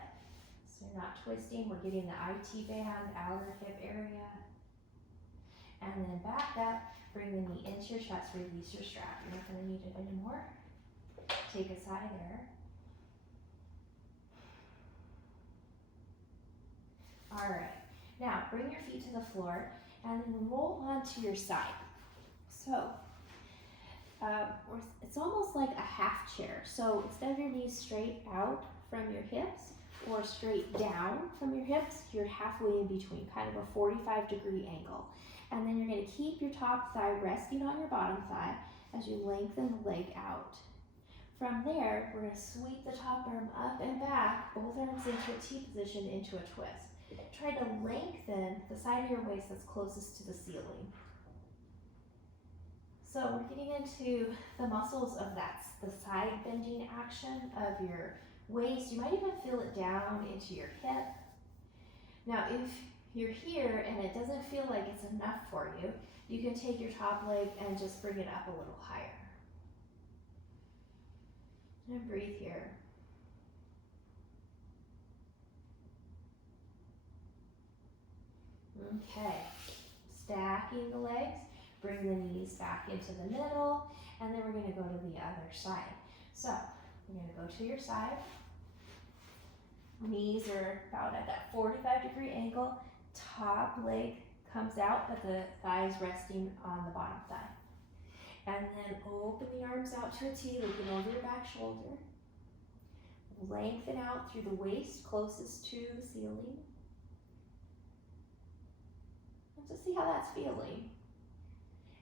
So you're not twisting, we're getting the IT band, outer hip area. And then back up, bring the knee into your chest, release your strap. You're not going to need it anymore. Take a sigh there. All right, now bring your feet to the floor and then roll onto your side. So it's almost like a half chair. So instead of your knees straight out from your hips or straight down from your hips, you're halfway in between, kind of a 45-degree angle. And then you're going to keep your top thigh resting on your bottom thigh as you lengthen the leg out. From there, we're going to sweep the top arm up and back, both arms into a T position, into a twist. Try to lengthen the side of your waist that's closest to the ceiling. So we're getting into the muscles of the side bending action of your waist. You might even feel it down into your hip. Now, if you're here and it doesn't feel like it's enough for you, you can take your top leg and just bring it up a little higher. And breathe here. Okay, stacking the legs, bring the knees back into the middle, and then we're going to go to the other side. So, we're going to go to your side. Knees are about at that 45-degree angle. Top leg comes out, but the thighs resting on the bottom thigh. And then open the arms out to a T, looking over your back shoulder. Lengthen out through the waist closest to the ceiling. And just see how that's feeling.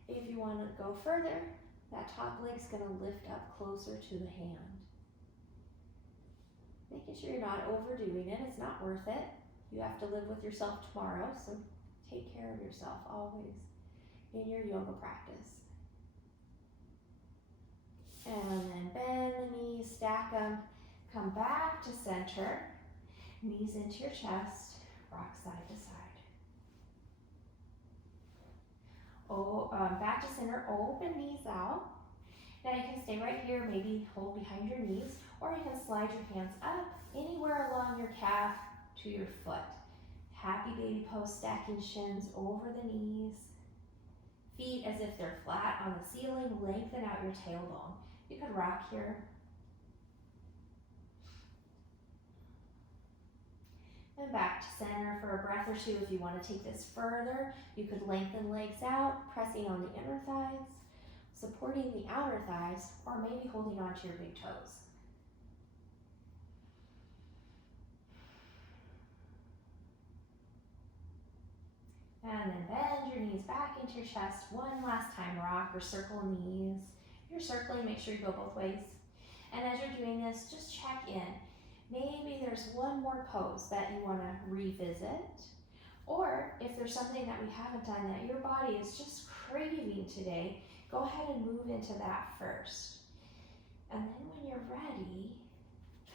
If you want to go further, that top leg's going to lift up closer to the hand. Making sure you're not overdoing it. It's not worth it. You have to live with yourself tomorrow, so take care of yourself always in your yoga practice. And then bend the knees, stack them, come back to center, knees into your chest, rock side to side. Back to center, open knees out. Now you can stay right here, maybe hold behind your knees, or you can slide your hands up anywhere along your calf to your foot. Happy baby pose, stacking shins over the knees. Feet as if they're flat on the ceiling, lengthen out your tailbone. You could rock here. And back to center for a breath or two. If you want to take this further, you could lengthen legs out, pressing on the inner thighs, supporting the outer thighs, or maybe holding on to your big toes. And then bend your knees back into your chest. One last time, rock or circle knees. If you're circling, make sure you go both ways. And as you're doing this, just check in. Maybe there's one more pose that you want to revisit. Or if there's something that we haven't done that your body is just craving today, go ahead and move into that first. And then when you're ready,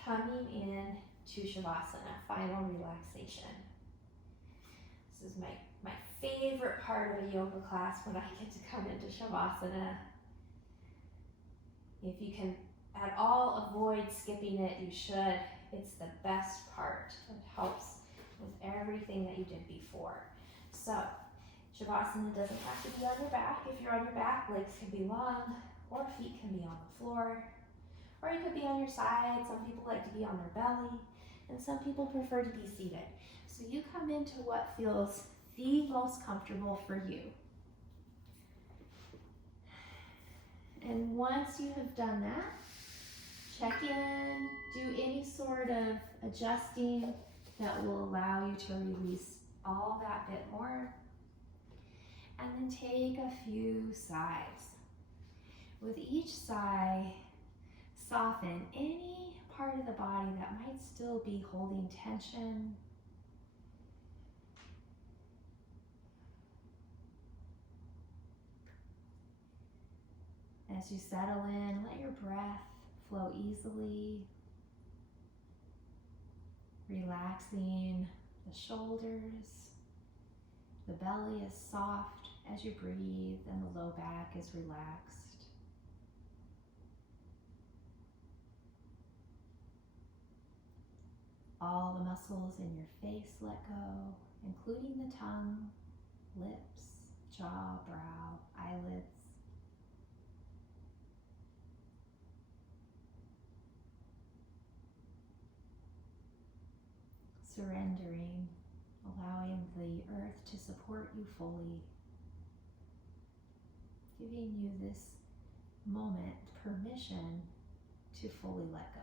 coming in to Shavasana, final relaxation. This is my favorite part of a yoga class when I get to come into Shavasana. If you can at all avoid skipping it, you should. It's the best part. It helps with everything that you did before. So, Shavasana doesn't have to be on your back. If you're on your back, legs can be long, or feet can be on the floor, or you could be on your side. Some people like to be on their belly, and some people prefer to be seated. So you come into what feels the most comfortable for you. And once you have done that, check in, do any sort of adjusting that will allow you to release all that bit more. And then take a few sighs. With each sigh, soften any part of the body that might still be holding tension. As you settle in, let your breath flow easily, relaxing the shoulders. The belly is soft as you breathe, and the low back is relaxed. All the muscles in your face let go, including the tongue, lips, jaw, brow, eyelids. Surrendering, allowing the earth to support you fully, giving you this moment permission to fully let go.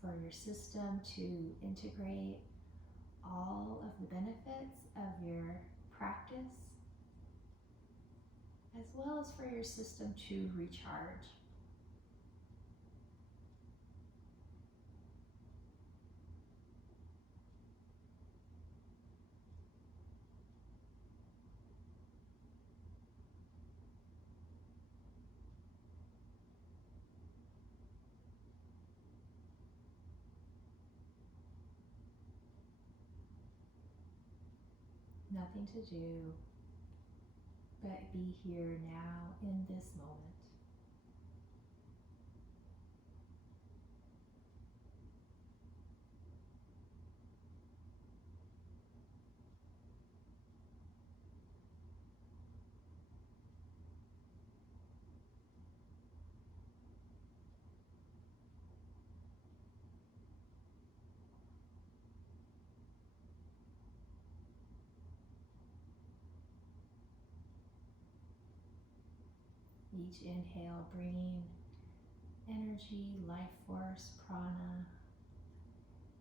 for your system to integrate all of the benefits of your practice, as well as for your system to recharge. Nothing to do but be here now in this moment. Each inhale bringing energy, life force, prana.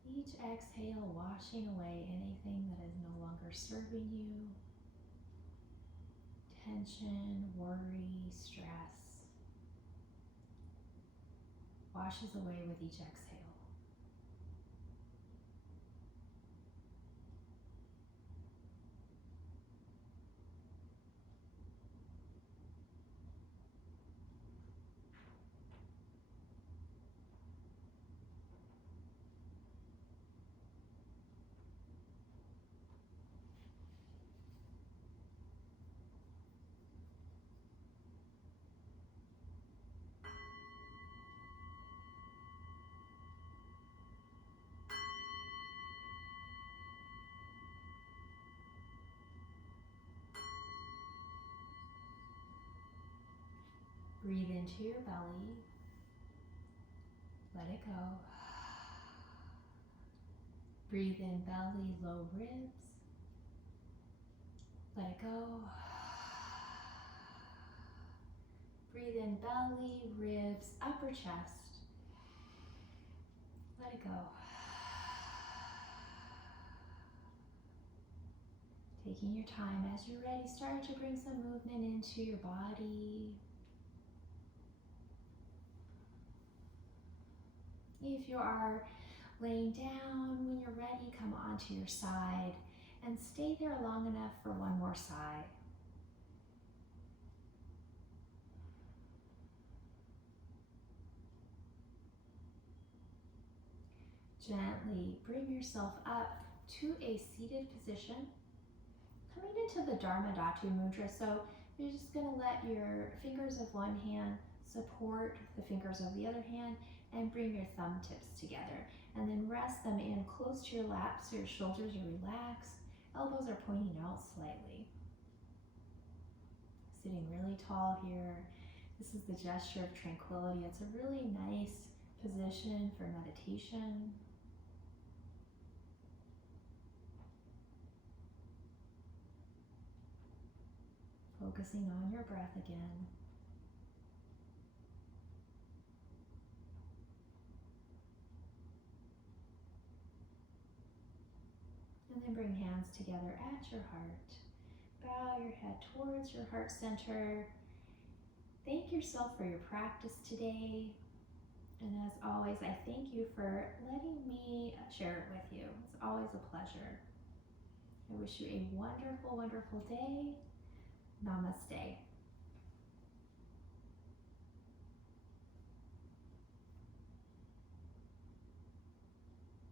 Each exhale washing away anything that is no longer serving you. Tension, worry, stress washes away with each exhale. Breathe into your belly. Let it go. Breathe in belly, low ribs. Let it go. Breathe in belly, ribs, upper chest. Let it go. Taking your time as you're ready, start to bring some movement into your body. If you are laying down, when you're ready, come onto your side and stay there long enough for one more sigh. Gently bring yourself up to a seated position, coming into the Dharma Dhatu Mudra. So you're just going to let your fingers of one hand support the fingers of the other hand and bring your thumb tips together. And then rest them in close to your lap so your shoulders are relaxed, elbows are pointing out slightly. Sitting really tall here. This is the gesture of tranquility. It's a really nice position for meditation. Focusing on your breath again. And then bring hands together at your heart. Bow your head towards your heart center. Thank yourself for your practice today. And as always, I thank you for letting me share it with you. It's always a pleasure. I wish you a wonderful, wonderful day. Namaste.